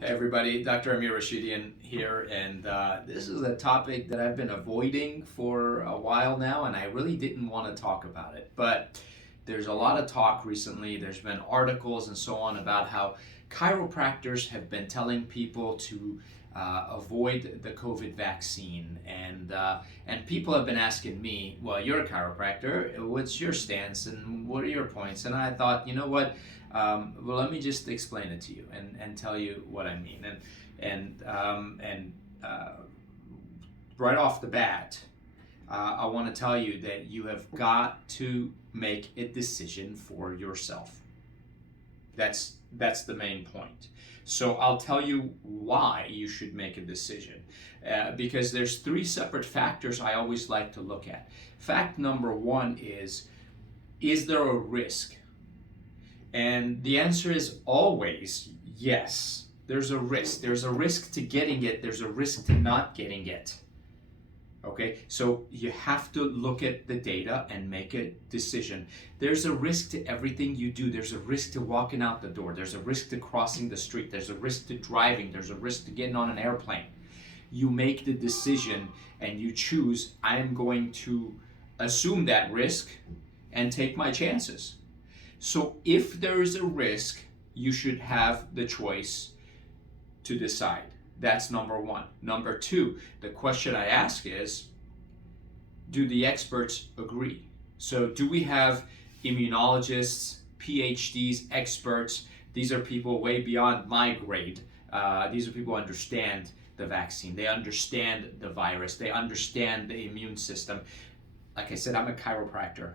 Hey everybody, Dr. Amir Rashidian here, and this is a topic that I've been avoiding for a while now, and I really didn't want to talk about it. But there's a lot of talk recently, there's been articles and so on about how chiropractors have been telling people to avoid the COVID vaccine, and people have been asking me, well, you're a chiropractor, what's your stance and what are your points? And I thought, you know what? Well, let me just explain it to you and tell you what I mean. And right off the bat, I want to tell you that you have got to make a decision for yourself. That's the main point. So I'll tell you why you should make a decision, because there's three separate factors I always like to look at. Fact number one is there a risk? And the answer is always yes. There's a risk. There's a risk to getting it. There's a risk to not getting it. Okay, so you have to look at the data and make a decision. There's a risk to everything you do. There's a risk to walking out the door. There's a risk to crossing the street. There's a risk to driving. There's a risk to getting on an airplane. You make the decision and you choose, I am going to assume that risk and take my chances. So if there is a risk, you should have the choice to decide. That's number one. Number two, the question I ask is, do the experts agree? So do we have immunologists, PhDs, experts? These are people way beyond my grade. These are people who understand the vaccine. They understand the virus. They understand the immune system. Like I said, I'm a chiropractor.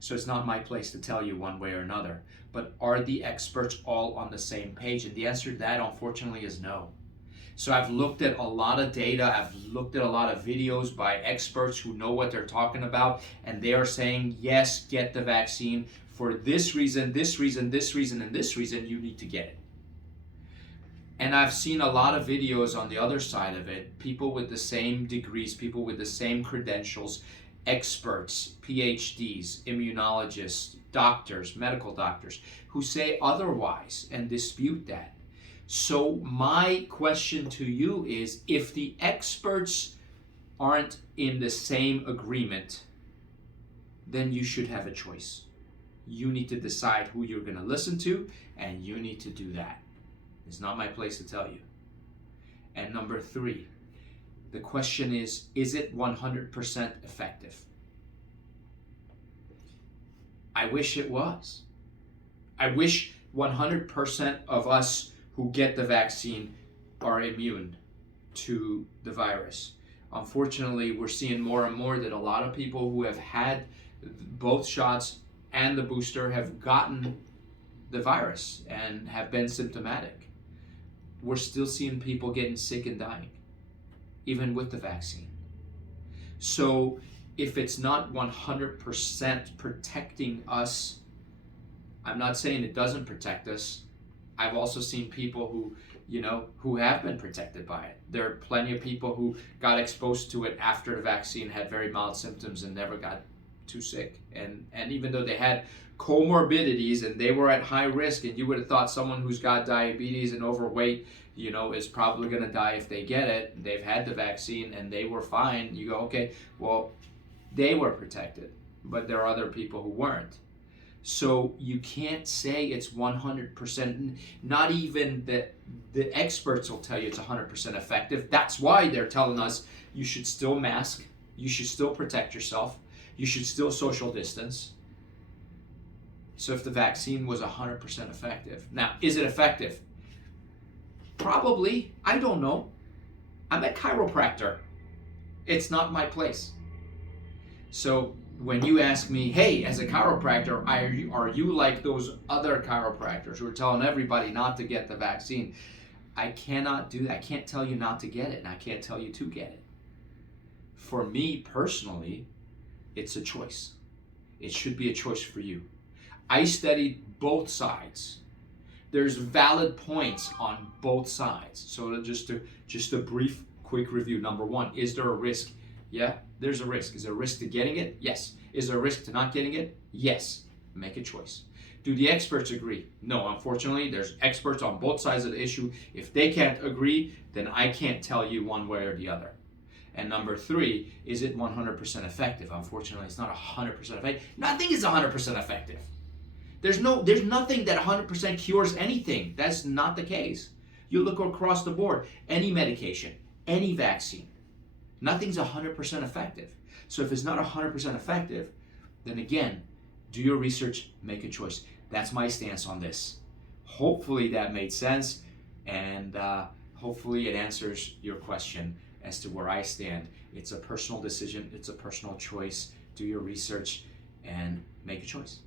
So it's not my place to tell you one way or another. But are the experts all on the same page? And the answer to that, unfortunately, is no. So I've looked at a lot of data, I've looked at a lot of videos by experts who know what they're talking about, and they are saying, yes, get the vaccine. For this reason, this reason, this reason, and this reason, you need to get it. And I've seen a lot of videos on the other side of it, people with the same degrees, people with the same credentials, experts, PhDs, immunologists, doctors, medical doctors, who say otherwise and dispute that. So my question to you is, if the experts aren't in the same agreement, then you should have a choice. You need to decide who you're going to listen to, and you need to do that. It's not my place to tell you. And number three, the question is it 100% effective? I wish it was. I wish 100% of us who get the vaccine are immune to the virus. Unfortunately, we're seeing more and more that a lot of people who have had both shots and the booster have gotten the virus and have been symptomatic. We're still seeing people getting sick and dying, even with the vaccine. So if it's not 100% protecting us, I'm not saying it doesn't protect us. I've also seen people who have been protected by it. There are plenty of people who got exposed to it after the vaccine, had very mild symptoms and never got too sick. And even though they had comorbidities and they were at high risk, and you would have thought someone who's got diabetes and overweight, is probably going to die if they get it. They've had the vaccine and they were fine. You go, okay, well, they were protected, but there are other people who weren't. So you can't say it's 100%, not even the experts will tell you it's 100% effective. That's why they're telling us you should still mask, you should still protect yourself, you should still social distance. So if the vaccine was 100% effective. Now, is it effective? Probably. I don't know. I'm a chiropractor. It's not my place. So when you ask me, hey, as a chiropractor, are you like those other chiropractors who are telling everybody not to get the vaccine? I cannot do that. I can't tell you not to get it, and I can't tell you to get it. For me personally, it's a choice. It should be a choice for you. I studied both sides. There's valid points on both sides. So just a brief, quick review. Number one, is there a risk? Yeah, there's a risk. Is there a risk to getting it? Yes. Is there a risk to not getting it? Yes. Make a choice. Do the experts agree? No, unfortunately, there's experts on both sides of the issue. If they can't agree, then I can't tell you one way or the other. And number three, is it 100% effective? Unfortunately, it's not 100% effective. Nothing is 100% effective. There's nothing that 100% cures anything. That's not the case. You look across the board, any medication, any vaccine, nothing's 100% effective. So if it's not 100% effective, then again, do your research, make a choice. That's my stance on this. Hopefully that made sense, and hopefully it answers your question as to where I stand. It's a personal decision, it's a personal choice. Do your research and make a choice.